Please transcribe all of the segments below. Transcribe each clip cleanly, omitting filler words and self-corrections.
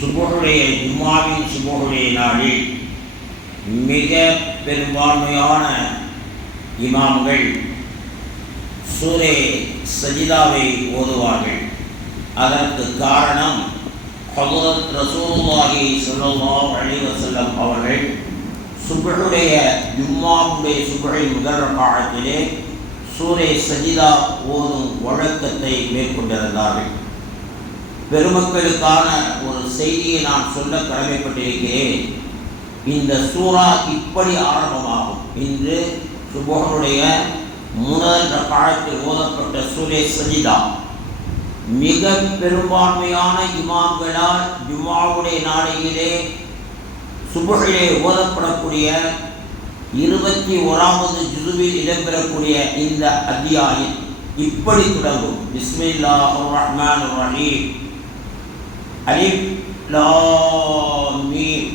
சுபஹுடைய ஜும்மாவின் சுபஹுடைய நாளில் மிக பெரும்பான்மையான இமாம்கள் சூரே சஜிதாவை ஓதுவார்கள். அதற்கு காரணம் ஹஜ்ரத் ரசூலுல்லாஹி ஸல்லல்லாஹு அலைஹி வஸல்லம் அவர்கள் சுபஹுடைய ஜும்மாவுடைய சுபஹின் முதல் ரக்அத்திலே சூரே சஜிதா ஓதும் வழக்கத்தை மேற்கொண்டிருந்தார்கள். பெருமக்களுக்கான ஒரு செய்தியை நான் சொல்ல கடமைப்பட்டிருக்கிறேன். இந்த சூரா இப்படி ஆரம்பமாகும். இன்று சுபஹுடைய முதல் ரக்அத்தில் ஓதப்பட்ட சூரே சஜிதா மிக பெரும்பான்மையான இமாம்களால் ஜும்ஆவுடைய நாளையிலே சுபஹிலே ஓதப்படக்கூடிய 21வது ஜுஸுவில் இடம்பெறக்கூடிய இந்த அத்தியாயம் இப்படி தொடங்கும். பிஸ்மில்லாஹிர் ரஹ்மானிர் ரஹீம். அலிஃப் லாம் மீம்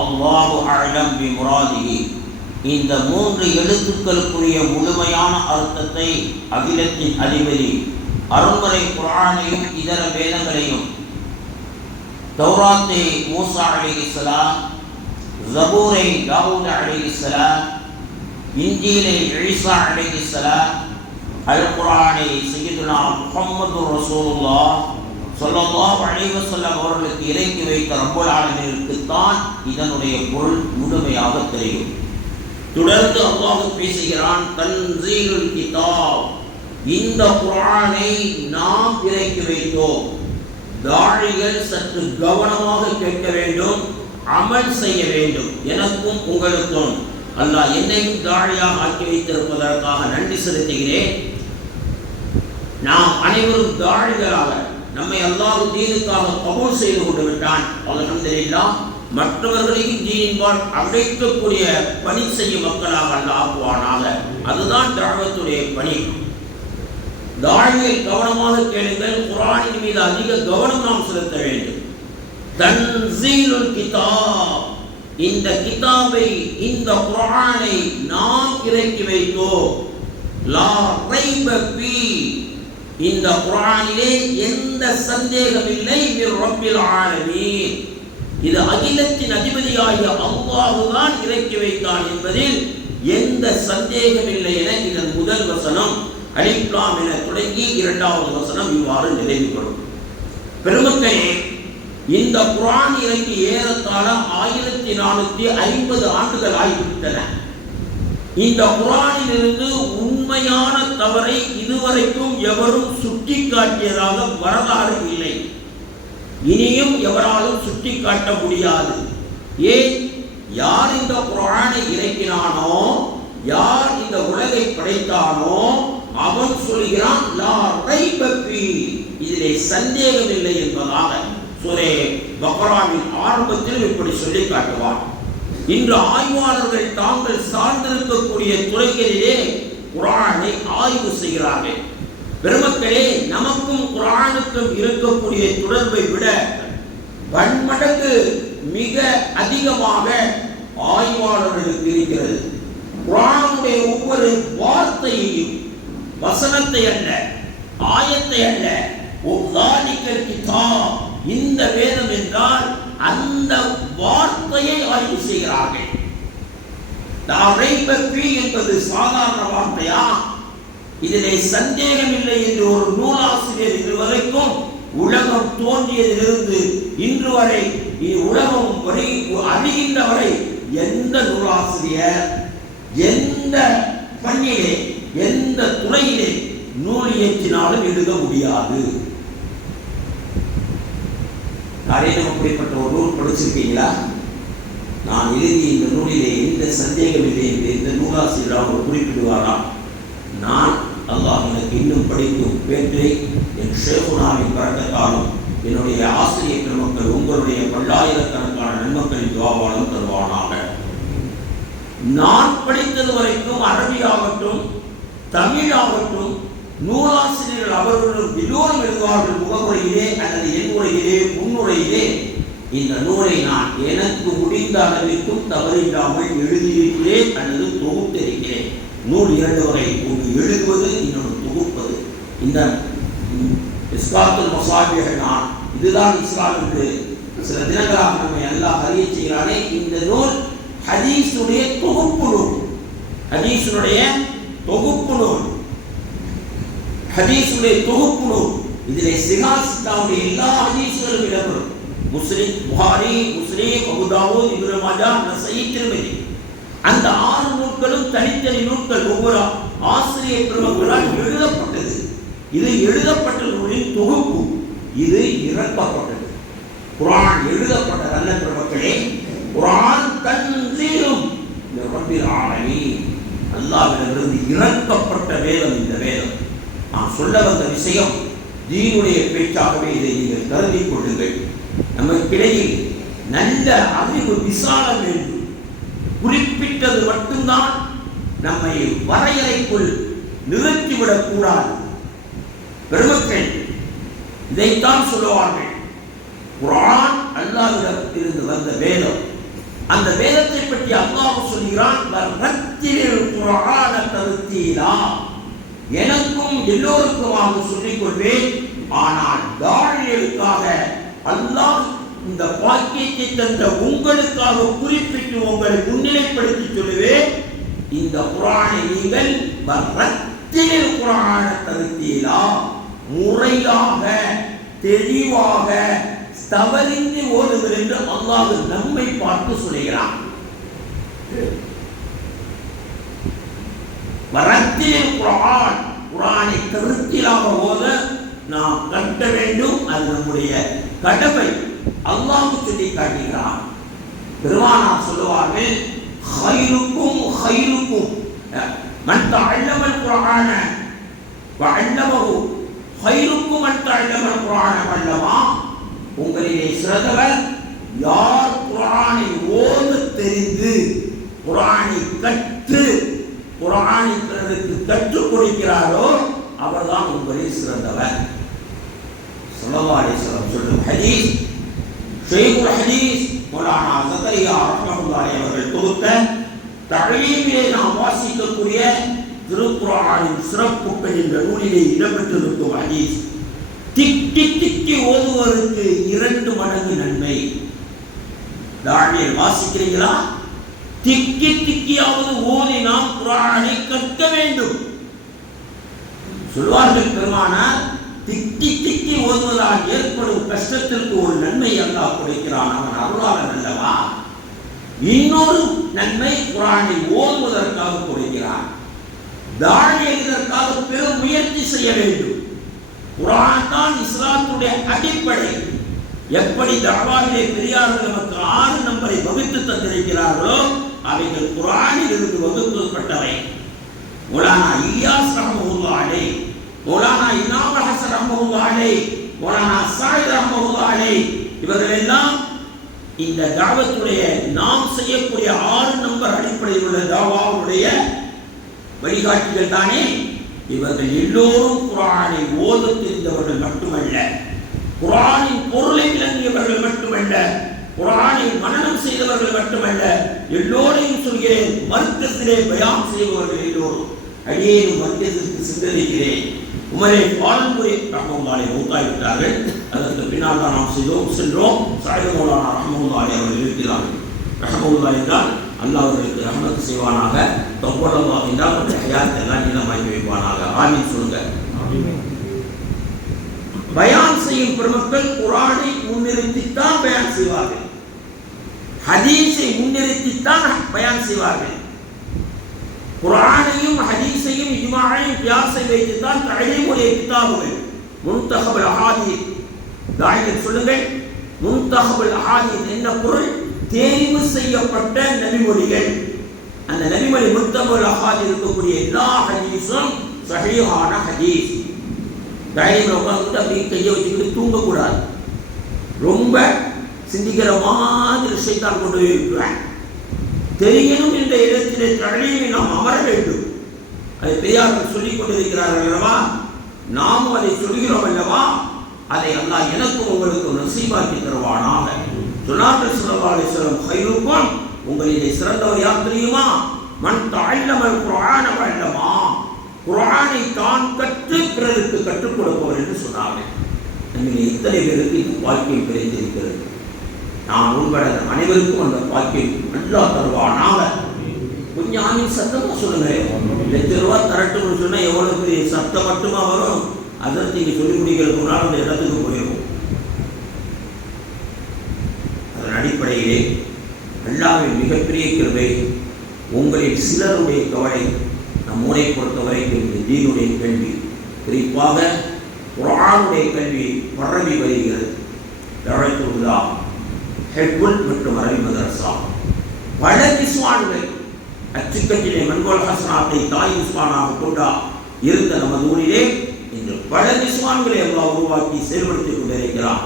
அல்லாஹு அஅலம் பிமுராதிஹி. இந்த 3 எழுத்துக்களுக்குரிய முழுமையான அர்த்தத்தை அகிலத்தின் அதிபதி அருள்மறை குர்ஆனையும் இதர வேதங்களையும், தௌராத்தை மூசா அலைஹிஸ்ஸலாம், ஜபூரை தாவூத் அலைஹிஸ்ஸலாம், இன்ஜீலை ஈசா அலைஹிஸ்ஸலாம், அல் குர்ஆனை சய்யிதுனா முஹம்மது ரசூலுல்லாஹ் ஸல்லல்லாஹு அலைஹி வஸல்லம் அவர்களுக்கு இறக்கி வைத்த ரப்பல் ஆலமீனுக்கு தான் இதனுடைய பொருள் முழுமையாக தெரியும். தொடர்ந்து அல்லாஹ் பேசுகிறான், தன்சீலுல் கிதாப், இந்த குர்ஆனை நாம் இறக்கி வைத்தோம். தாழிகள் சற்று கவனமாக கேட்க வேண்டும், அமல் செய்ய வேண்டும். எனக்கும் உங்களுக்கும் அல்லாஹ் என்னையும் தாழியாக ஆக்கி வைத்திருப்பதற்காக நன்றி செலுத்துகிறேன். நாம் அனைவரும் தாழிகளாக நம்மை அல்லாஹ் தீனுக்காக கபூல் செய்து கொண்டு விட்டான். அல்ஹம்துலில்லாஹ். மற்றவர்களையும் தீனின்பால் அழைக்கக்கூடிய பணி செய்யும் மக்களாக அல்லாஹ் ஆக்குவானாக. அதுதான் தாவத்துடைய பணி. தாழியை கவனமாக கேளுங்கள். குர்ஆனின் மீது அதிக கவனம் நாம் செலுத்த வேண்டும். தன்சீலுல் கிதாப், இந்த கிதாபை, இந்த குர்ஆனை நாம் இறக்கி வைத்தோம். லா ரைப ஃபீ, இந்த குர்ஆனிலே எந்த சந்தேகம் இல்லை. மிர் ரப்பில் ஆலமீன், இது அகிலத்தின் அதிபதியாகிய அல்லாஹ் தான் இறக்கி வைத்தான் என்பதில் எந்த சந்தேகம் இல்லை என இதன் முதல் வசனம் அலிஃப் லாம் என தொடங்கி 2வது வசனம் இவ்வாறு நிறைவுபடும். பெருமக்களே, இந்த குர்ஆன் இறங்கி ஏறத்தாழ 1450 ஆண்டுகள் ஆகிவிட்டன. இந்த குர்ஆனிலிருந்து உண்மையான தவறை இதுவரைக்கும் எவரும் சுட்டிக்காட்டியதாக வரலாறு இல்லை. இனியும் எவராலும் சுட்டிக்காட்ட முடியாது. ஏன்? யார் இந்த குர்ஆனை இறக்கினானோ, யார் இந்த உலகை படைத்தானோ, அவன் சொல்கிறான் லா ரைப ஃபீ, இதிலே சந்தேகம் இல்லை என்பதாக சூரே பக்ராவின் ஆரம்பத்தில் இப்படி சொல்லி காட்டுவான். இன்று ஆய்வாளர்கள் தாங்கள் சார்ந்திருக்கக்கூடிய துறைகளிலே குர்ஆனை ஆய்வு செய்கிறார்கள். பெருமக்களே, நமக்கும் குர்ஆனுக்கும் இருக்கக்கூடிய தொடர்பை விட பன்மடங்கு மிக அதிகமாக ஆய்வாளர்களுக்கு இருக்கிறது. குர்ஆனுடைய ஒவ்வொரு வார்த்தையையும், வசனத்தை அல்ல, ஆயத்தை அல்ல, உதாலிக்கல் கிதாப், இந்த வேதம் என்றால் அந்த வார்த்தையை ஆய்வு செய்கிறார்கள். லா ரைப ஃபீ என்பது சாதாரண வார்த்தையா? இதிலே சந்தேகம் இல்லை என்று ஒரு நூலாசிரியர் இதுவரைக்கும் உலகம் தோன்றியதிலிருந்து இன்று வரை, உலகம் வரை அழிகின்ற வரை எந்த நூலாசிரியர் எந்த பணியிலே, எந்த துறையிலே நூல் இயற்றினாலும் எழுத முடியாது. யாரேனும் அப்படிப்பட்ட ஒரு நூல் படிச்சிருக்கீங்களா? நான் எழுதிய இந்த நூலிலே எந்த சந்தேகம் இல்லை என்று இந்த நூலாசிரியர் அவர் குறிப்பிடுவாரா? நான் அல்லாஹ் எனக்கு இன்னும் படிக்கும் பேற்றை என் ஷேகுனாவின் பரக்கத்தாலும் என்னுடைய ஆசிரியர் பெருமக்கள் உங்களுடைய பல்லாயிரக்கணக்கான நன்மக்களின் துவாவாலும் தருவானாக. நான் படித்தது வரைக்கும் அரபியாகட்டும், தமிழாகட்டும், நூலாசிரியர்கள் அவர்களும் எல்லோரும் எழுதுவார்கள் முகமுறையிலே அல்லது என் உரையிலே, முன்னுரையிலே. இந்த நூலை நான் எனக்கு முடிந்த அளவிற்கும் தவறில்லாமல் எழுதியிருக்கிறேன் அல்லது தொகுத்திருக்கிறேன். நூல் 2 வகை, ஒன்று எழுதுவது, இன்னொன்று தொகுப்பது. இந்த இஸ்லாத்துல் மசாபிஹ், நான் இதுதான் இஸ்லாம் என்று சில தினங்களாக நம்மை அல்லாஹ் அறிய செய்கிறானே, இந்த நூல் ஹதீஸுடைய தொகுப்பு நூல். ஹதீஸுடைய தொகுப்பு நூல். ஹதீஸுடைய தொகுப்பு நூல். இதிலே சிஹாஹுடைய எல்லா ஹதீஸ்களும் இடம்பெறும். முஸ்லிம், புகாரி, முஸ்லிம், அபூ தாவூத், இப்னு மாஜா, நஸஈ, திர்மிதி. அந்த 6 நூல்களும் தனித்தனி நூல்கள், ஒவ்வொரு ஆசிரியர் பெருமக்களால் எழுதப்பட்டது. இது எழுதப்பட்ட நூலின் தொகுப்பு. இது இறக்கப்பட்டது. குர்ஆன் எழுதப்பட்டது அல்ல பெருமக்களே. குர்ஆன் தன்சீலும் மின் ரப்பில் ஆலமீன். அல்லாஹ்விடமிருந்து இறக்கப்பட்ட வேதம் இந்த வேதம். நான் சொல்ல வந்த விஷயம் தீனுடைய பேச்சாகவே இதை நீங்கள் கருதிக் கொள்ளுங்கள். நமக்கிடையில் நல்ல அறிவு விசாலம் வேண்டும். குறிப்பிட்டது மட்டும்தான் நம்மை வரையறைக்குள் நிறுத்திவிடக் கூடாது. பெருமக்கள் இதைத்தான் சொல்லுவார்கள். குர்ஆன் அல்லாஹ்விடமிருந்து வந்த வேதம். அந்த வேதத்தை பற்றி அல்லாஹ் சொல்கிறான், வர்ரத்திலில் குர்ஆன தர்தீலா. எனக்கும் எல்லோருக்குமாக சொல்லிக் கொள்வேன். ஆனால் தாழியலுக்காக அல்லாஹ் இந்த வாக்கியத்தை தந்த உங்களுக்காக குறிப்பிட்டு உங்களை முன்னிலைப்படுத்தி சொல்லுவேன். இந்த குர்ஆனை நீங்கள் வர்ரத்திலில் குர்ஆன தர்தீலா, முறையாக தெளிவாக தவறின்றி ஓதுங்கள் என்று அல்லாஹ் நம்மை பார்த்து சொல்கிறான். வரத்திலில் குர்ஆன், குர்ஆனை கருத்திலாக ஓத நாம் கற்க வேண்டும். அது நம்முடைய கடமை. அல்லாஹ் சொல்லி காட்டுகிறான். பெருமானார் சொல்லுவார்கள், ஹைருக்கும் ஹைருக்கும் மன் தஅல்லமல் குர்ஆன வஅல்லமஹு ஹைருக்கும் மன் தஅல்லமல் குர்ஆன வஅல்லமா. உங்களிலே சிறந்தவர் யார் குர்ஆனை ஓத தெரிந்து குர்ஆனை கற்று குர்ஆனை பிறருக்கு கற்றுக் கொடுக்கிறாரோ அவர்தான் உங்களில் சிறந்தவர். ஸல்லல்லாஹு அலைஹி வஸல்லம் சொல்லும் ஹதீஸ், ஷைகுல் ஹதீஸ் மௌலானா ஸக்கரியா ரஹ்மத்துல்லாஹி அவர்கள் தொகுத்த தஅலீமிலே நாம் வாசிக்கக்கூடிய திருக்குர்ஆனின் சிறப்புகள் என்ற நூலிலே இடம்பெற்றிருக்கும் ஹதீஸ். திக்கி திக்கி ஓதுவதற்கு 2 மடங்கு நன்மை. தாழியல் வாசிக்கிறீங்களா? திக்கி திக்கியாவது ஓதி நாம் குர்ஆனை கற்க வேண்டும். சொல்வார்கள் பெருமானார், திக்கி திக்கி ஓதுவதால் ஏற்படும் கஷ்டத்திற்கு ஒரு நன்மை அல்லாஹ் கொடுக்கிறான். அவன் அருளாளன் அல்லவா? இன்னொரு நன்மை குர்ஆனை ஓதுவதற்காக கொடுக்கிறான். தாழியல் இதற்காக பெரும் முயற்சி செய்ய வேண்டும். குர்ஆன் தான் இஸ்லாத்துடைய அடிப்படை. எப்படி தஅவாவிலே பெரியார்கள் நமக்கு 6 நம்பரை வகுத்து தந்திருக்கிறார்களோ அவைகள் குர்ஆனில் இருந்து வகுக்கப்பட்டவை. மௌலானா இலியாஸ் ரஹ்மத்துல்லாஹி அலைஹி, மௌலானா இமாம் ஹஸன் ரஹ்மத்துல்லாஹி அலைஹி, மௌலானா ஸாயித் ரஹ்மத்துல்லாஹி அலைஹி, இவர்கள் எல்லாம் இந்த தாவத்துடைய நாம் செய்யக்கூடிய 6 நம்பர் அடிப்படையில் உள்ள தாவாவுடைய வழிகாட்டிகள் தானே. இவர்கள் எல்லோரும் குர்ஆனை ஓத தெரிந்தவர்கள் மட்டுமல்ல, குர்ஆனின் பொருளை விளங்கியவர்கள் மட்டுமல்ல, குர்ஆனை மனனம் செய்தவர்கள் மட்டுமல்ல, எல்லோரையும் சொல்கிறேன், மர்கஸிலே பயான் செய்பவர்கள் எல்லோரும். அடியேனும் மர்கஸிற்கு சென்றிருக்கிறேன். உமரே பாலன்புரி ரஹ்மத்துல்லாஹி மூத்தாகிவிட்டார்கள். அதற்கு பின்னால் தான் நாம் சென்றோம். ஸாயித் மௌலானா ரஹ்மத்துல்லாஹி அவர்கள் இருக்கிறார்கள். ரஹ்மத்துல்லாஹி என்றால் அல்லாஹ் அவர்களுக்கு ரஹ்மத் செய்வானாக. தக்வல்லாஹ் என்றால் அவருடைய ஹயாத்தை எல்லாம் நீளமாக்கி வைப்பானாக. ஆமீன் சொல்லுங்க. பயான் செய்யும் பெருமக்கள் குர்ஆனை முன்னிறுத்தித்தான் பயான் செய்வார்கள். ஹதீஸை முன்னிறுத்தித்தான் பயான் செய்வார்கள். குர்ஆனையும் ஹதீஸையும் இஜ்மாஅையும் கியாஸை வைத்துத்தான் தஅலீமுடைய கிதாபுகள். முன்தஹபுல் அஹாதீஸ், தாயிகள் சொல்லுங்கள், முன்தஹபுல் அஹாதீஸ் என்ன பொருள்? தேர்வு செய்யப்பட்ட நபிமொழிகள். அந்த நபிமொழி முன்தஹபுல் அஹாதீஸ் இருக்கக்கூடிய எல்லா ஹதீஸும் ஸஹீஹான ஹதீஸ். தாயில உட்கார்ந்து அப்படி கையை வச்சுக்கிட்டு தூங்கக்கூடாது. ரொம்ப சிந்திக்கிற மாதிரி ஷைத்தான் கொண்டு போய் தெரியணும் என்ற இடத்திலே தஅலீமை நாம் அமர வேண்டும். அதை பெரியார்கள் சொல்லிக் கொண்டிருக்கிறார்கள் அல்லவா? நாமும் அதை சொல்கிறோம் அல்லவா? அதை அல்லாஹ் எனக்கும் உங்களுக்கு நசீபாக்கி தருவானாக. சொன்னார்கள் ஸல்லல்லாஹு அலைஹி வஸல்லம், ஹைருக்கும், உங்களிலே சிறந்தவர் யார் தெரியுமா? மன் தஅல்லமல் குர்ஆன வஅல்லமா, குர்ஆனை தான் கற்று பிறருக்கு கற்றுக் கொடுப்பவர் என்று சொன்னார்கள். நம்மில் எத்தனை பேருக்கு இது வாழ்க்கை கிடைத்திருக்கிறது? நான் உள்பட அனைவருக்கும் அந்த பாக்கியம் அல்லாஹ் தருவானாக. கொஞ்சம் ஆமீன் சத்தமாக சொல்லுங்க. ₹1,00,000 தரட்டும்னு சொன்னால் எவ்வளோ பெரிய சத்தம் மட்டுமா வரும்? அதற்கு நீங்கள் சொல்லி முடிக்கிறதுக்கு முன்னால் அந்த இடத்துக்கு போயிடும். அதன் அடிப்படையிலே அல்லாஹ்வின் மிகப்பெரிய கிருபை, உங்களில் சிலருடைய கவலை நம் ஊரை பொறுத்த வரைக்கும் இந்த தீனுடைய கல்வி, குறிப்பாக குர்ஆனுடைய கல்வி பரவி வருகிறது. தஅவத்துல்லா, ஹெட்புல் மற்றும் அரபி மதரசா பல நிஸ்வான்கள் அச்சுக்கட்டிலே மன்கோல் ஹசனாத்தை தாய் நிஸ்வானாக கொண்டா இருந்த நமது ஊரிலே இன்று பல நிஸ்வான்களை அல்லாஹ் உருவாக்கி செயல்படுத்திக் கொண்டிருக்கிறார்.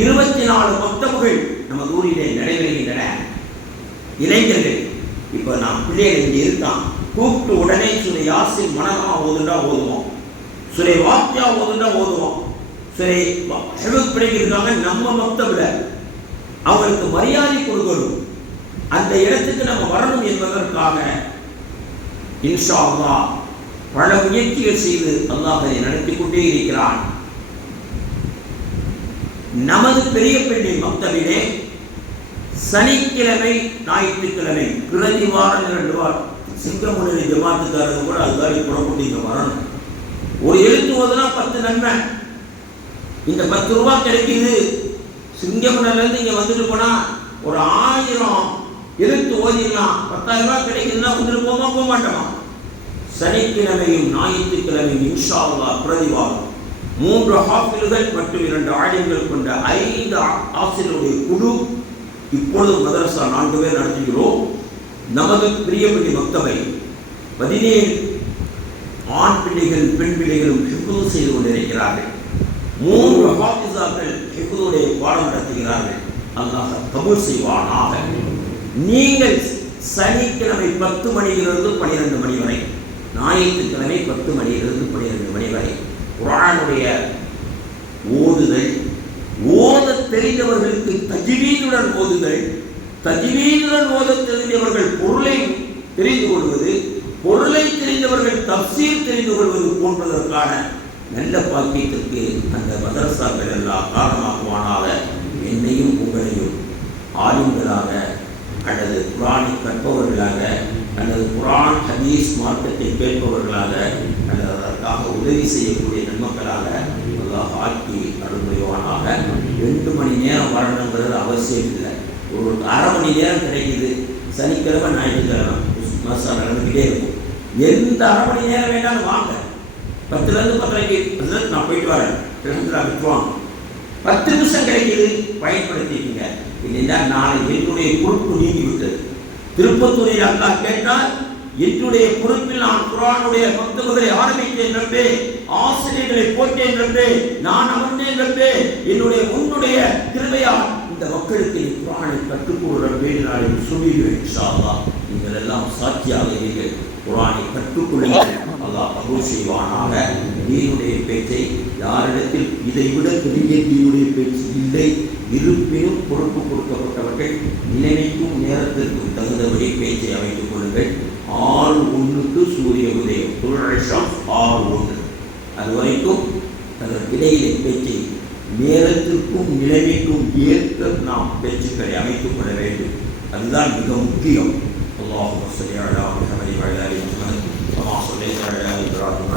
24 மக்தபுகள் நமது ஊரிலே நடைபெறுகின்றன. இளைஞர்கள் இப்போ நாம் பிள்ளைகள் இங்கே இருக்கான், கூப்பிட்டு உடனே சுரை யாசின் மனமா ஓதுண்டா ஓதுவோம், சுரை வாக்கியா ஓதுண்டா ஓதுவோம். சுரை ஹெஃபுஸ் படிக்கிறாங்க நம்ம மக்தபில், அவங்களுக்கு மரியாதை கொடுக்கணும். அந்த இடத்துக்கு நம்ம வரணும் என்பதற்காக இன்ஷா அல்லாஹ் பல முயற்சிகள் செய்து அல்லாஹ் அதை நடத்தி கொண்டே இருக்கிறான். நமது பெரிய பெண்ணை மக்தபிலே சனிக்கிழமை ஞாயிற்றுக்கிழமை பிரதி வாரம் 2 வாரம் சிங்கமுனரி ஜமாத்துக்காரங்க கூட அதுக்காக புறப்பட்டு இங்கே வரணும். ஒரு எழுத்து ஓதுனா 10 நன்மை. இந்த ₹10 கிடைக்குது. சிங்கமுனர்லேருந்து இங்கே வந்துட்டு போனால் ஒரு 1000 எழுத்து ஓதிடலாம். ₹10,000 கிடைக்குதுன்னா வந்துட்டு போக மாட்டோமா? சனிக்கிழமையும் ஞாயிற்றுக்கிழமையும் இன்ஷா அல்லாஹ் பிரதிவாரம் 3 ஹாஃபில்கள் மற்றும் 2 ஆலிம்கள் கொண்ட 5 ஆசிரியருடைய குழு இப்பொழுது மதரசா 4 பேர் நடத்துகிறோம். நமது பிரியப்பள்ளி மக்தபை 17 ஆண் பிள்ளைகள் பெண் பிள்ளைகளும் ஹிஃபுஸ் செய்து கொண்டிருக்கிறார்கள். 3 ஹாஃபிஸாக்கள் ஹிஃபுஸுடைய பாடம் நடத்துகிறார்கள். அல்லாஹ் கபூல் செய்வானாக. நீங்கள் சனிக்கிழமை 10 மணியிலிருந்து 12 மணி வரை, ஞாயிற்றுக்கிழமை 10 மணியிலிருந்து 12 மணி வரை குர்ஆனுடைய ஓதுதல், ஓத தெரிந்தவர்களுக்கு தஜ்வீதுடன் ஓதுதல், தஜ்வீதுடன் ஓத தெரிந்தவர்கள் பொருளை தெரிந்து கொள்வது, பொருளை தெரிந்தவர்கள் தஃசீர் தெரிந்து கொள்வது போன்றதற்கான நல்ல பாக்கியத்திற்கு அந்த மதரசாக்கள் எல்லாம் காரணமாகுவானாக. என்னையும் உங்களையும் ஆலிம்களாக அல்லது குர்ஆனை கற்பவர்களாக அல்லது குர்ஆன் ஹதீஸ் மார்க்கத்தை கேட்பவர்களாக அல்லது அதற்காக உதவி செய்யக்கூடிய நன்மக்களாக அல்லாஹ் ஆக்கி அருள்புரிவானாக. 2 மணி நேரம் வரணுங்கிறது அவசியம் இல்லை. ஒரு அரை மணி நேரம் கிடைக்குது. சனிக்கிழமை ஞாயிற்றுக்கிழமை மாதம் நடந்துக்கிட்டே இருக்கும். எந்த அரை மணி நேரம் வேண்டாலும் வாங்க. 10லேருந்து 10:30 நான் போயிட்டு வரேன், விட்டுவாங்க. 10 நிமிஷம் கிடைக்குது, பயன்படுத்திக்கங்க. இல்லைன்னா நாளை என்னுடைய பொறுப்பு நீங்கிவிட்டது. திருப்பத்தூரில் அல்லாஹ் கேட்டால் என்னுடைய பொறுப்பில் நான் குர்ஆனுடைய மக்தபுகளை ஆரம்பித்தேன் ரப்பே, ஆசிரியர்களை போட்டேன் ரப்பே, நான் அமர்ந்தேன் ரப்பே, உன்னுடைய கிருபையால் இந்த மக்களுக்கு குர்ஆனை கற்றுக்கொடு ரப்பே நாளை சொல்லுவேன். இன்ஷா அல்லாஹ் நீங்கள் எல்லாம் சாட்சியாக இருங்கள். குர்ஆனை கற்றுக்கொள்ளுங்கள். அல்லாஹ் கபூல் செய்வானாக. தீனுடைய பேச்சை யாரிடத்தில் இதைவிட பெரிய தீனுடைய பேச்சு இல்லை. இருப்பினும் பொறுப்பு கொடுக்கப்பட்டவர்கள் நிலைமைக்கும் நேரத்திற்கும் தகுந்தபடி பேச்சை அமைத்துக் கொள்ளுங்கள். 6:01 சூரிய உதயம், 6:01. அது வரைக்கும் அதற்கிடையிலே பேச்சை நேரத்திற்கும் நிலைமைக்கும் ஏற்க நாம் பேச்சுக்களை அமைத்துக் கொள்ள வேண்டும். அதுதான் மிக முக்கியம். அல்லாஹும்ம ஸல்லி அலா முஹம்மதின் வ அலா ஆலி முஹம்மத் கமா ஸல்லைத அலா இப்ராஹீம்